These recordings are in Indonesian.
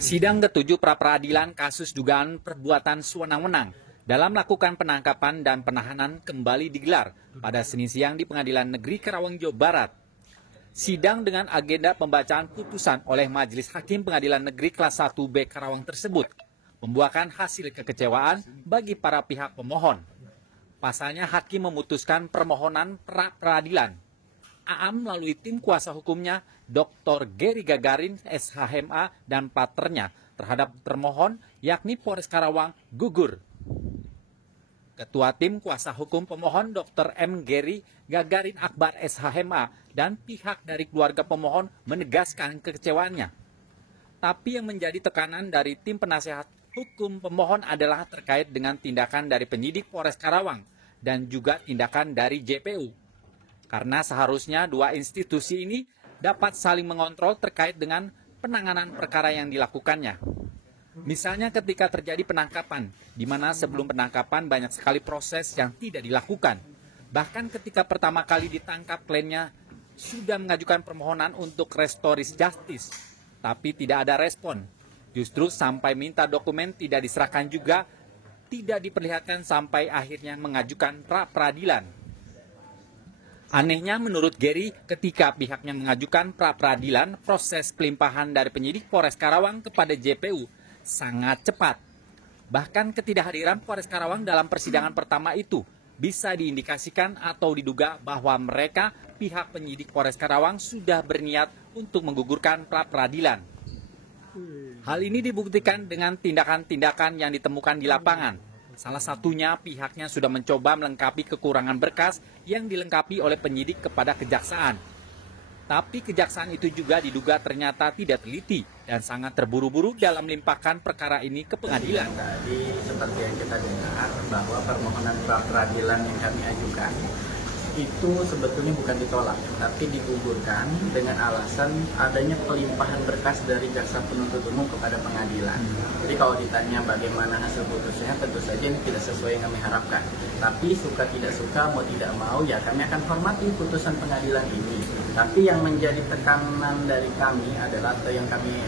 Sidang ke-7 pra-peradilan kasus dugaan perbuatan sewenang-wenang dalam melakukan penangkapan dan penahanan kembali digelar pada Senin siang di Pengadilan Negeri Karawang, Jawa Barat. Sidang dengan agenda pembacaan putusan oleh Majelis Hakim Pengadilan Negeri Kelas 1B Karawang tersebut membuahkan hasil kekecewaan bagi para pihak pemohon. Pasalnya hakim memutuskan permohonan pra-peradilan. Aam melalui tim kuasa hukumnya Dr. Gary Gagarin, SHMA, dan partnernya terhadap termohon yakni Polres Karawang gugur. Ketua tim kuasa hukum pemohon Dr. M. Gary Gagarin Akbar, SHMA, dan pihak dari keluarga pemohon menegaskan kekecewaannya. Tapi yang menjadi tekanan dari tim penasehat hukum pemohon adalah terkait dengan tindakan dari penyidik Polres Karawang dan juga tindakan dari JPU. Karena seharusnya dua institusi ini dapat saling mengontrol terkait dengan penanganan perkara yang dilakukannya. Misalnya ketika terjadi penangkapan, di mana sebelum penangkapan banyak sekali proses yang tidak dilakukan. Bahkan ketika pertama kali ditangkap kliennya sudah mengajukan permohonan untuk restoratif justice, tapi tidak ada respon. Justru sampai minta dokumen tidak diserahkan juga, tidak diperlihatkan sampai akhirnya mengajukan pra-peradilan. Anehnya menurut Gary, ketika pihaknya mengajukan pra-peradilan, proses pelimpahan dari penyidik Polres Karawang kepada JPU sangat cepat. Bahkan ketidakhadiran Polres Karawang dalam persidangan pertama itu bisa diindikasikan atau diduga bahwa mereka, pihak penyidik Polres Karawang, sudah berniat untuk menggugurkan pra-peradilan. Hal ini dibuktikan dengan tindakan-tindakan yang ditemukan di lapangan. Salah satunya pihaknya sudah mencoba melengkapi kekurangan berkas yang dilengkapi oleh penyidik kepada kejaksaan. Tapi kejaksaan itu juga diduga ternyata tidak teliti dan sangat terburu-buru dalam melimpahkan perkara ini ke pengadilan. Tadi seperti yang kita dengar bahwa permohonan pra-peradilan yang kami ajukan itu sebetulnya bukan ditolak, tapi digugurkan dengan alasan adanya pelimpahan berkas dari jaksa penuntut umum kepada pengadilan. Jadi kalau ditanya bagaimana hasil putusnya, tentu saja ini tidak sesuai yang kami harapkan. Tapi suka tidak suka, mau tidak mau, ya kami akan hormati putusan pengadilan ini. Tapi yang menjadi tekanan dari kami adalah, atau yang kami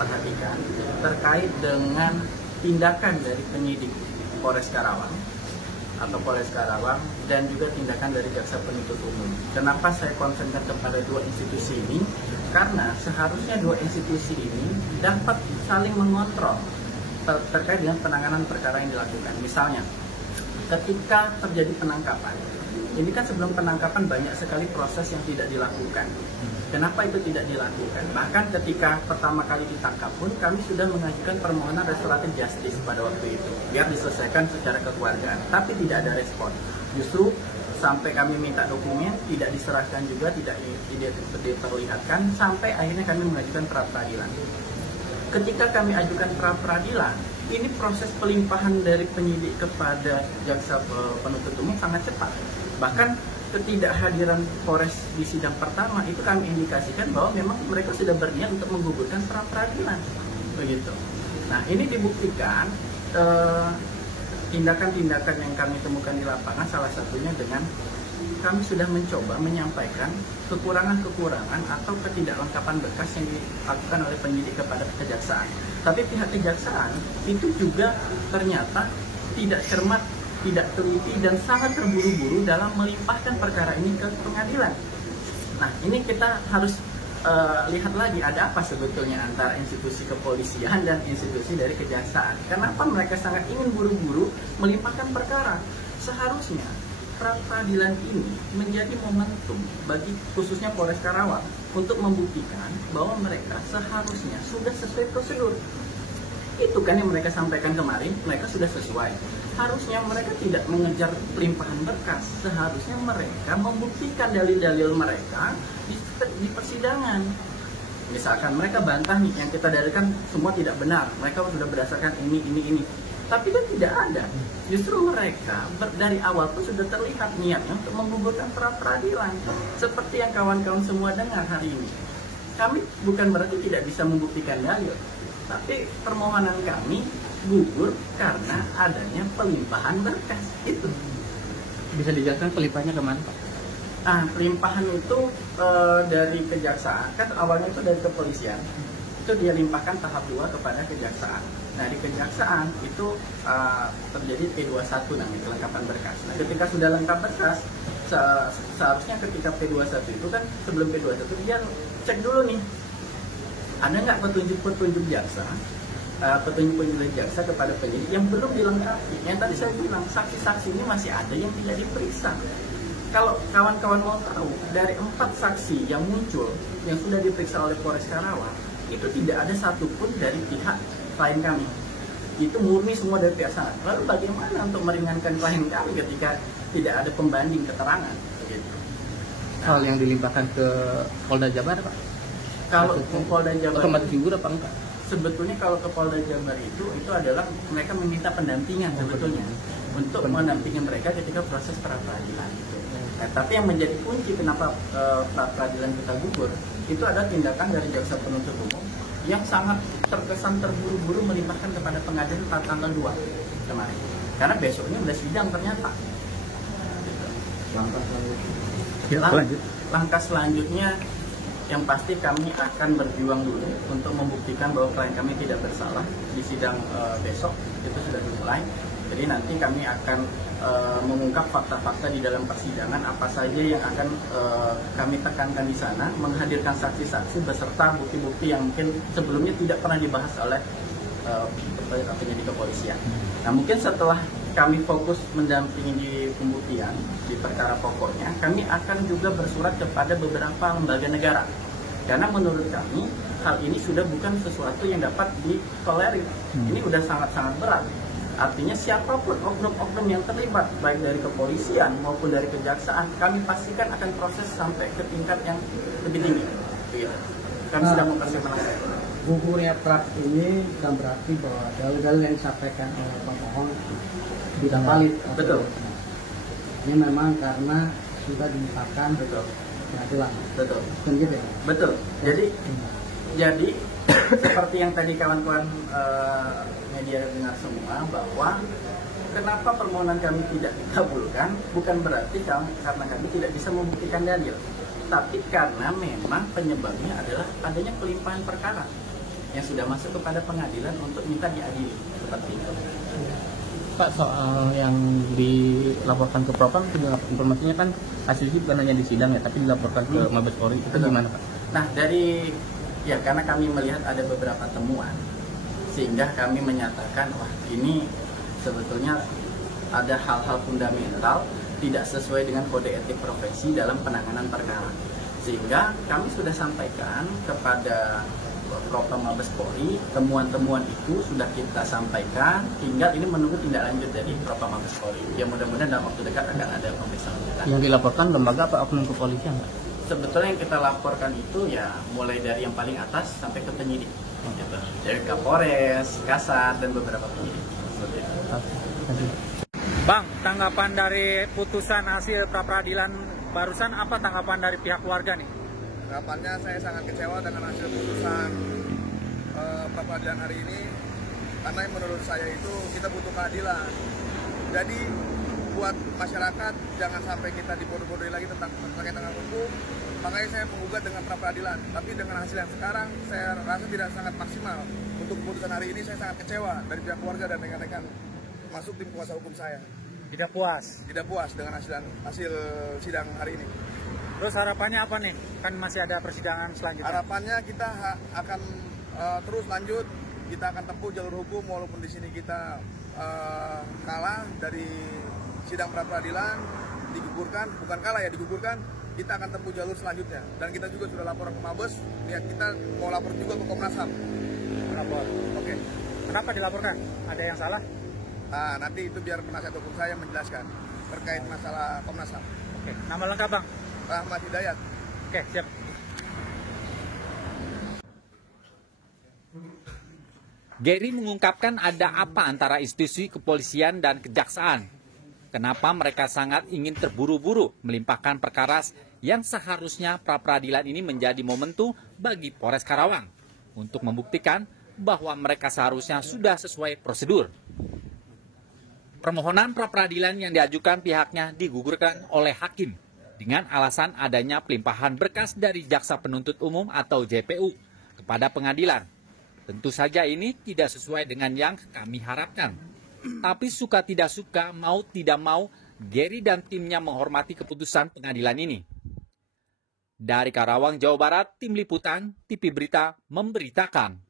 perhatikan, terkait dengan tindakan dari penyidik Polres Karawang atau Polres Karawang dan juga tindakan dari jaksa penuntut umum. Kenapa saya konsentrasi kepada dua institusi ini? Karena seharusnya dua institusi ini dapat saling mengontrol terkait dengan penanganan perkara yang dilakukan. Misalnya, ketika terjadi penangkapan, ini kan sebelum penangkapan banyak sekali proses yang tidak dilakukan. Kenapa itu tidak dilakukan? Bahkan ketika pertama kali ditangkap pun kami sudah mengajukan permohonan restoratif justice pada waktu itu, biar diselesaikan secara kekeluargaan, tapi tidak ada respon. Justru sampai kami minta dokumen tidak diserahkan juga, tidak diperlihatkan, sampai akhirnya kami mengajukan pra-peradilan. Ketika kami ajukan pra-peradilan, ini proses pelimpahan dari penyidik kepada jaksa penuntut umum sangat cepat. Bahkan ketidakhadiran Polres di sidang pertama itu kami indikasikan bahwa memang mereka sudah berniat untuk menggugurkan pra-peradilan, begitu. Nah, ini dibuktikan tindakan-tindakan yang kami temukan di lapangan, salah satunya dengan kami sudah mencoba menyampaikan kekurangan-kekurangan atau ketidaklengkapan berkas yang dilakukan oleh penyidik kepada kejaksaan. Tapi pihak kejaksaan itu juga ternyata tidak cermat, tidak teliti, dan sangat terburu-buru dalam melimpahkan perkara ini ke pengadilan. Nah, ini kita harus lihat lagi ada apa sebetulnya antara institusi kepolisian dan institusi dari kejaksaan. Kenapa mereka sangat ingin buru-buru melimpahkan perkara? Seharusnya pra-peradilan ini menjadi momentum bagi khususnya Polres Karawang untuk membuktikan bahwa mereka seharusnya sudah sesuai prosedur. Itu kan yang mereka sampaikan kemarin, mereka sudah sesuai. Harusnya mereka tidak mengejar pelimpahan berkas. Seharusnya mereka membuktikan dalil-dalil mereka di persidangan. Misalkan mereka bantah nih, yang kita dalilkan semua tidak benar. Mereka sudah berdasarkan ini. Tapi kan tidak ada. Justru mereka dari awal pun sudah terlihat niatnya untuk menggugurkan pra-peradilan. Seperti yang kawan-kawan semua dengar hari ini. Kami bukan berarti tidak bisa membuktikan dalil, tapi permohonan kami gugur karena adanya pelimpahan berkas. Itu bisa dijelaskan pelimpahannya kemana, Pak? Pelimpahan itu dari kejaksaan, kan awalnya itu dari kepolisian, itu dia limpahkan tahap 2 kepada kejaksaan. Nah di kejaksaan itu terjadi P21 namanya kelengkapan berkas. Nah ketika sudah lengkap berkas, seharusnya ketika P21 itu kan sebelum P21 dia cek dulu nih, ada nggak petunjuk-petunjuk jaksa, petunjuk-petunjuk jaksa kepada penyidik yang belum dilengkapi. Yang tadi saya bilang saksi-saksi ini masih ada yang tidak diperiksa. Kalau kawan-kawan mau tahu, dari 4 saksi yang muncul, yang sudah diperiksa oleh Polres Karawang, itu tidak ada satupun dari pihak klien kami. Itu murni semua dari pihak sana. Lalu bagaimana untuk meringankan klien kami ketika tidak ada pembanding keterangan? Begitu. Hal yang dilimpahkan ke Polda Jabar, Pak? Kalau ke Polda Jabar, otomatis gugur apa enggak? sebetulnya kalau ke Polda Jabar itu adalah mereka meminta pendampingan sebetulnya untuk mendampingi mereka ketika proses pra peradilan. Gitu. Nah, tapi yang menjadi kunci kenapa pra peradilan kita gugur itu adalah tindakan dari jaksa penuntut umum yang sangat terkesan terburu-buru melimpahkan kepada pengadilan pada tanggal 2 kemarin. Karena besoknya udah sidang ternyata. Langkah selanjutnya yang pasti kami akan berjuang dulu untuk membuktikan bahwa klien kami tidak bersalah di sidang besok, itu sudah dimulai. Jadi nanti kami akan mengungkap fakta-fakta di dalam persidangan apa saja yang akan kami tekankan di sana, menghadirkan saksi-saksi beserta bukti-bukti yang mungkin sebelumnya tidak pernah dibahas oleh penyidik kepolisian. Nah mungkin setelah kami fokus mendampingi di pembuktian di perkara pokoknya, kami akan juga bersurat kepada beberapa lembaga negara. Karena menurut kami hal ini sudah bukan sesuatu yang dapat ditolerir. Ini udah sangat-sangat berat. Artinya siapapun oknum-oknum yang terlibat, baik dari kepolisian maupun dari kejaksaan, kami pastikan akan proses sampai ke tingkat yang lebih tinggi. Begitu. Kami sudah mempersiapkan. Gugurnya pra ini bukan berarti bahwa dalil-dalil yang disampaikan oleh pemohon tidak valid. Betul. Ini memang karena sudah dilimpahkan pengadilan. Betul. Bukan gitu ya? Betul. Jadi seperti yang tadi kawan-kawan media dengar semua, bahwa kenapa permohonan kami tidak dikabulkan bukan berarti karena kami tidak bisa membuktikan dalil, tapi karena memang penyebabnya adalah adanya pelimpahan perkara yang sudah masuk kepada pengadilan untuk minta diadili seperti itu. Pak, soal yang dilaporkan ke Propam, informasinya kan hasil bukan hanya di sidang ya, tapi dilaporkan ke Mabes Polri. Itu gimana, Pak? Nah, karena kami melihat ada beberapa temuan, sehingga kami menyatakan, wah ini sebetulnya ada hal-hal fundamental tidak sesuai dengan kode etik profesi dalam penanganan perkara. Sehingga kami sudah sampaikan kepada Propam Mabes Polri, temuan-temuan itu sudah kita sampaikan, tinggal ini menunggu tindak lanjut dari Propam Mabes Polri. Ya mudah-mudahan dalam waktu dekat akan ada pemeriksaan lanjutan. Yang dilaporkan lembaga apa oknum kepolisian, Pak? Sebetulnya yang kita laporkan itu ya mulai dari yang paling atas sampai ke penyidik. Gitu. Dari Kapolres, Kasat, dan beberapa penyidik. Seperti itu. Bang, tanggapan dari putusan hasil pra peradilan barusan, apa tanggapan dari pihak keluarga nih? Tanggapannya saya sangat kecewa dengan hasil putusan pra peradilan hari ini, karena menurut saya itu kita butuh keadilan. Jadi buat masyarakat jangan sampai kita dibodoh-bodohi lagi terkait dengan hukum. Makanya saya menggugat dengan pra peradilan. Tapi dengan hasil yang sekarang saya rasa tidak sangat maksimal. Untuk keputusan hari ini saya sangat kecewa dari pihak keluarga dan rekan-rekan masuk tim kuasa hukum saya. Tidak puas? Tidak puas dengan hasil sidang hari ini. Terus harapannya apa nih? Kan masih ada persidangan selanjutnya. Harapannya kita akan terus lanjut. Kita akan tempuh jalur hukum walaupun di sini kita kalah dari sidang pra peradilan, digugurkan, bukan kalah ya, digugurkan. Kita akan tempuh jalur selanjutnya. Dan kita juga sudah laporan ke Mabes, niat kita mau lapor juga ke Komnas HAM. Lapor. Oke. Kenapa dilaporkan? Ada yang salah? Nah, nanti itu biar penasihat hukum saya menjelaskan terkait masalah Komnas HAM. Oke. Nama lengkap, Bang? Rahmat Hidayat. Oke, siap. Gary mengungkapkan ada apa antara institusi kepolisian dan kejaksaan. Kenapa mereka sangat ingin terburu-buru melimpahkan perkara yang seharusnya pra peradilan ini menjadi momentum bagi Polres Karawang untuk membuktikan bahwa mereka seharusnya sudah sesuai prosedur. Permohonan pra peradilan yang diajukan pihaknya digugurkan oleh hakim dengan alasan adanya pelimpahan berkas dari Jaksa Penuntut Umum atau JPU kepada pengadilan. Tentu saja ini tidak sesuai dengan yang kami harapkan. Tapi suka tidak suka, mau tidak mau, Gary dan timnya menghormati keputusan pengadilan ini. Dari Karawang, Jawa Barat, Tim Liputan, TV Berita memberitakan.